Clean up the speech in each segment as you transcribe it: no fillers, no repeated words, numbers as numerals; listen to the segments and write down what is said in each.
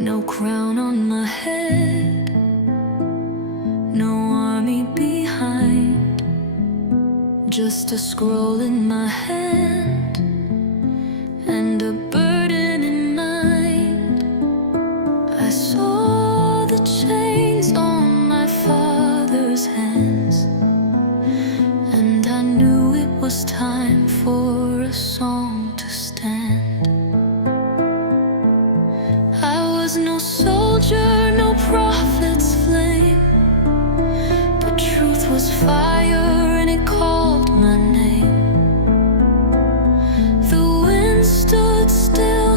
No crown on my head, no army behind, just a scroll in my hand and a burden in mind. I saw the chains on my father's hands, and I knew it was time for a song to stand. I was no soldier, no prophet's flame, but truth was fire and it called my name. The wind stood still,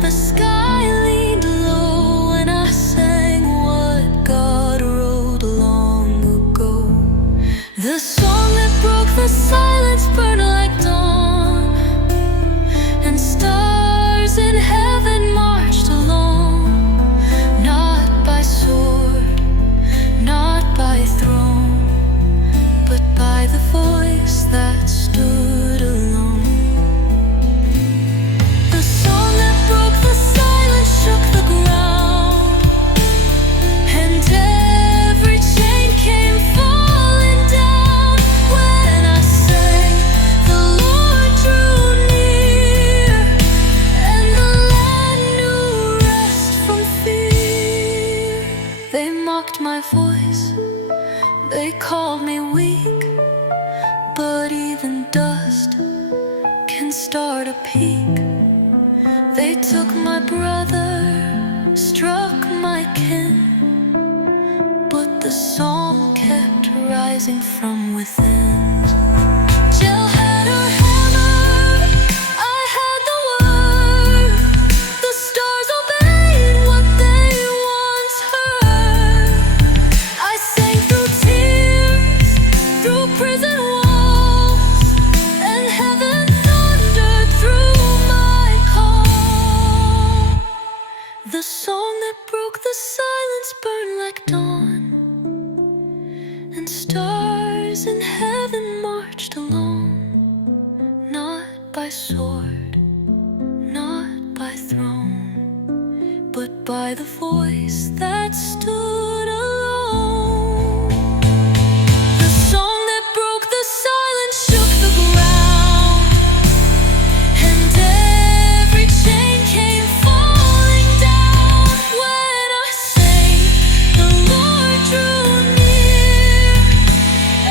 the sky leaned low, and I sang what God wrote long ago. The song that broke the silence burned like dawn, and stars in heaven marched along, not by sword, not by throne, but by the voice that stood alone. The song that broke the silence shook the ground, and every chain came falling down. When I sang, the Lord drew near, and the land knew rest from fear. They mocked my voice, they called me weak, but even dust can start a peak. They took my brother, struck my kin, but the song kept rising from within. Jill had her hammer, I had the word. The stars obeyed what they once heard. I sang through tears, through prison walls, and heaven thundered through my call. The song that broke the silence burned like dawn, and stars in heaven marched along, not by sword, not by throne, but by the voice that stood alone. The song that broke the silence shook the ground, and every chain came falling down. When I sang, the Lord drew near,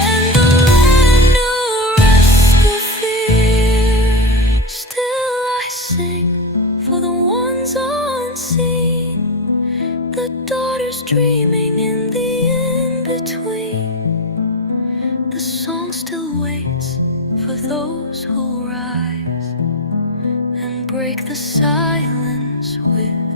and the land knew rest of fear. Still I sing for the ones unseen, the daughters dreaming in the in-between. The song still waits for those who rise and break the silence with